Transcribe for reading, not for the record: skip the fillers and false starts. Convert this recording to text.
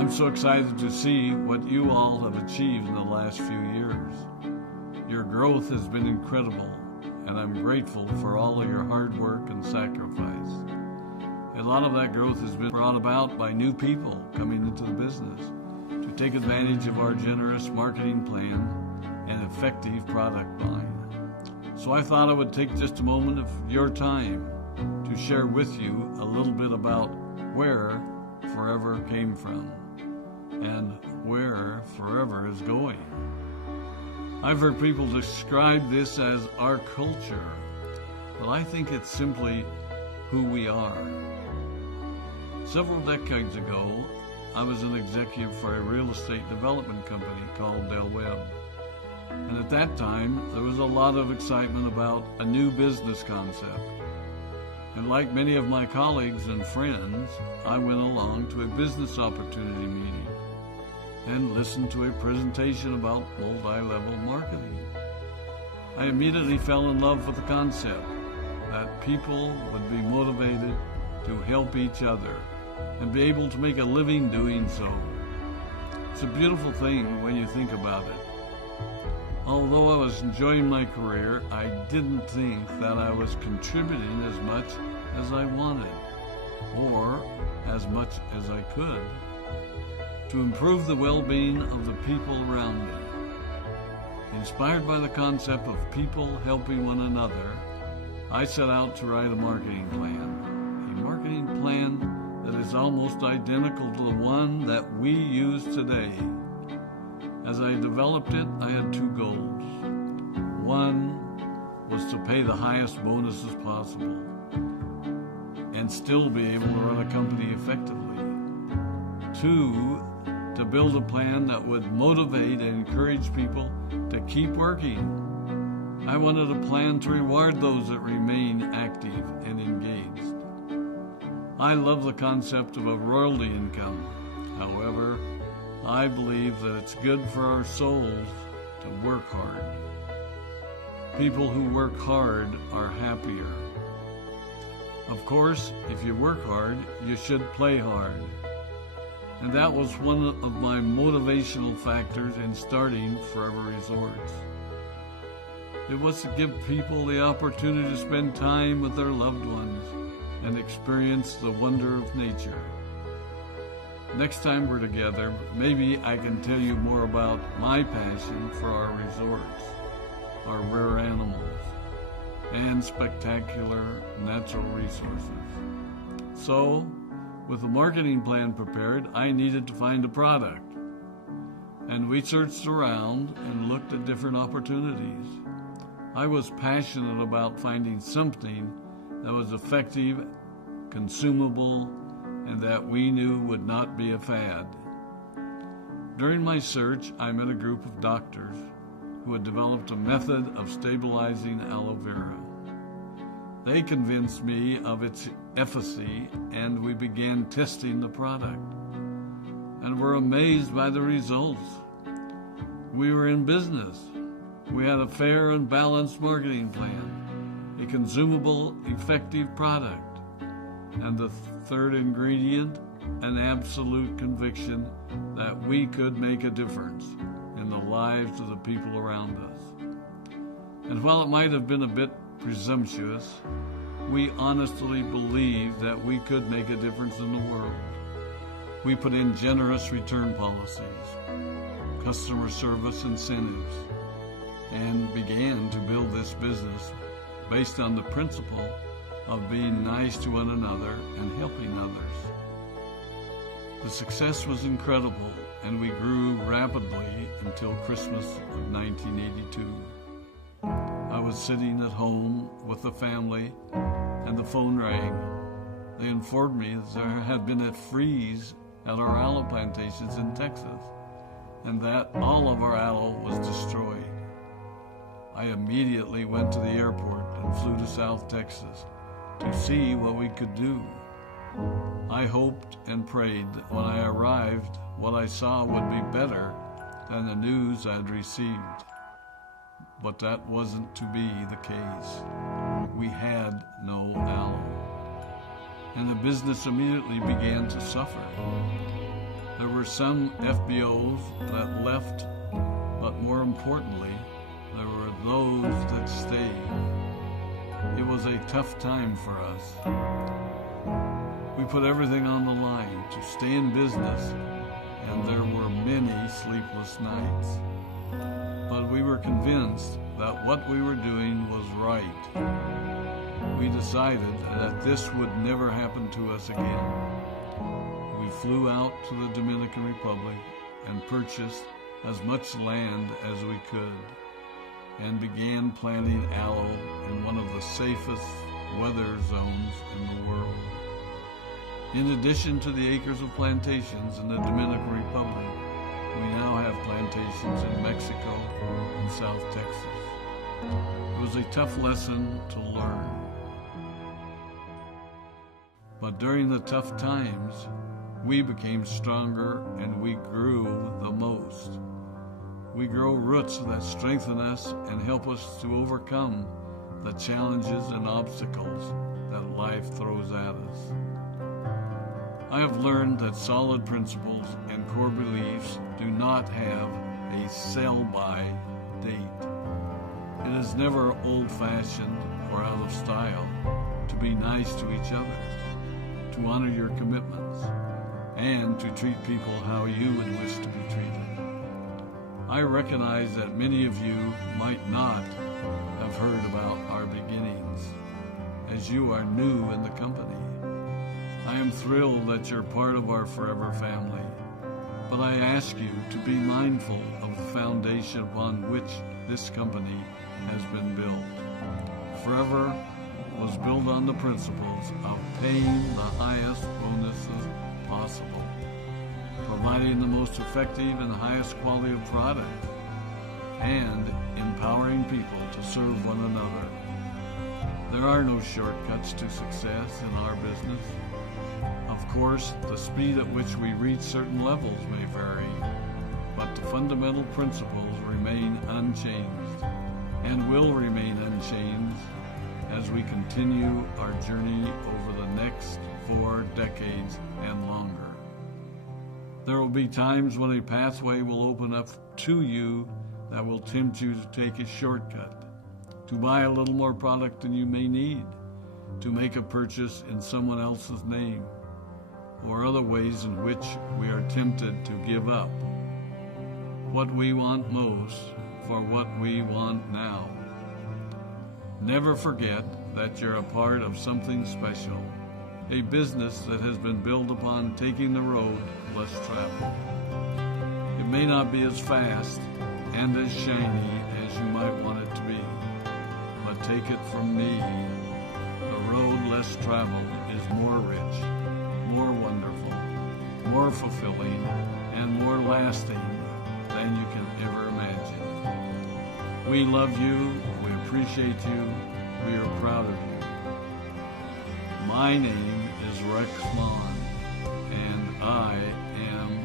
I'm so excited to see what you all have achieved in the last few years. Your growth has been incredible, and I'm grateful for all of your hard work and sacrifice. A lot of that growth has been brought about by new people coming into the business to take advantage of our generous marketing plan and effective product line. So I thought I would take just a moment of your time to share with you a little bit about where Forever came from and where Forever is going. I've heard people describe this as our culture, but I think it's simply who we are. Several decades ago, I was an executive for a real estate development company called Del Webb. And at that time, there was a lot of excitement about a new business concept. And like many of my colleagues and friends, I went along to a business opportunity meeting and listened to a presentation about multi-level marketing. I immediately fell in love with the concept that people would be motivated to help each other and be able to make a living doing so. It's a beautiful thing when you think about it. Although I was enjoying my career, I didn't think that I was contributing as much as I wanted, or as much as I could, to improve the well-being of the people around me. Inspired by the concept of people helping one another, I set out to write a marketing plan that is almost identical to the one that we use today. As I developed it, I had two goals. One was to pay the highest bonuses possible and still be able to run a company effectively. Two, to build a plan that would motivate and encourage people to keep working. I wanted a plan to reward those that remain active and engaged. I love the concept of a royalty income. However, I believe that it's good for our souls to work hard. People who work hard are happier. Of course, if you work hard, you should play hard. And that was one of my motivational factors in starting Forever Resorts. It was to give people the opportunity to spend time with their loved ones and experience the wonder of nature. Next time we're together, maybe I can tell you more about my passion for our resorts, our rare animals, and spectacular natural resources. So, with the marketing plan prepared, I needed to find a product. And we searched around and looked at different opportunities. I was passionate about finding something that was effective, consumable, and that we knew would not be a fad. During my search, I met a group of doctors who had developed a method of stabilizing aloe vera. They convinced me of its efficacy, and we began testing the product, and were amazed by the results. We were in business. We had a fair and balanced marketing plan, a consumable, effective product, and the third ingredient, an absolute conviction that we could make a difference in the lives of the people around us. And while it might have been a bit presumptuous, we honestly believed that we could make a difference in the world. We put in generous return policies, customer service incentives, and began to build this business based on the principle of being nice to one another and helping others. The success was incredible, and we grew rapidly until Christmas of 1982. I was sitting at home with the family, and the phone rang. They informed me that there had been a freeze at our aloe plantations in Texas, and that all of our aloe was destroyed. I immediately went to the airport and flew to South Texas to see what we could do. I hoped and prayed that when I arrived, what I saw would be better than the news I'd received. But that wasn't to be the case. We had no aloe, and the business immediately began to suffer. There were some FBOs that left, but more importantly, there were those that stayed. It was a tough time for us. We put everything on the line to stay in business, and there were many sleepless nights. But we were convinced that what we were doing was right. We decided that this would never happen to us again. We flew out to the Dominican Republic and purchased as much land as we could and began planting aloe in one of the safest weather zones in the world. In addition to the acres of plantations in the Dominican Republic, we now have plantations in Mexico and South Texas. It was a tough lesson to learn. But during the tough times, we became stronger and we grew the most. We grow roots that strengthen us and help us to overcome the challenges and obstacles that life throws at us. I have learned that solid principles and core beliefs do not have a sell-by date. It is never old-fashioned or out of style to be nice to each other, to honor your commitments, and to treat people how you would wish to be treated. I recognize that many of you might not have heard about our beginnings, as you are new in the company. I am thrilled that you're part of our forever family, but I ask you to be mindful of the foundation upon which this company has been built. Forever was built on the principles of paying the highest bonuses possible, providing the most effective and highest quality of product, and empowering people to serve one another. There are no shortcuts to success in our business. Of course, the speed at which we reach certain levels may vary, but the fundamental principles remain unchanged and will remain unchanged as we continue our journey over the next 4 decades and longer. There will be times when a pathway will open up to you that will tempt you to take a shortcut, to buy a little more product than you may need, to make a purchase in someone else's name, or other ways in which we are tempted to give up what we want most for what we want now. Never forget that you're a part of something special, a business that has been built upon taking the road less traveled. It may not be as fast and as shiny as you might want it to be, but take it from me, the road less traveled is more rich, more wonderful, more fulfilling, and more lasting than you can ever imagine. We love you, we appreciate you, we are proud of you. My name is Rex and I am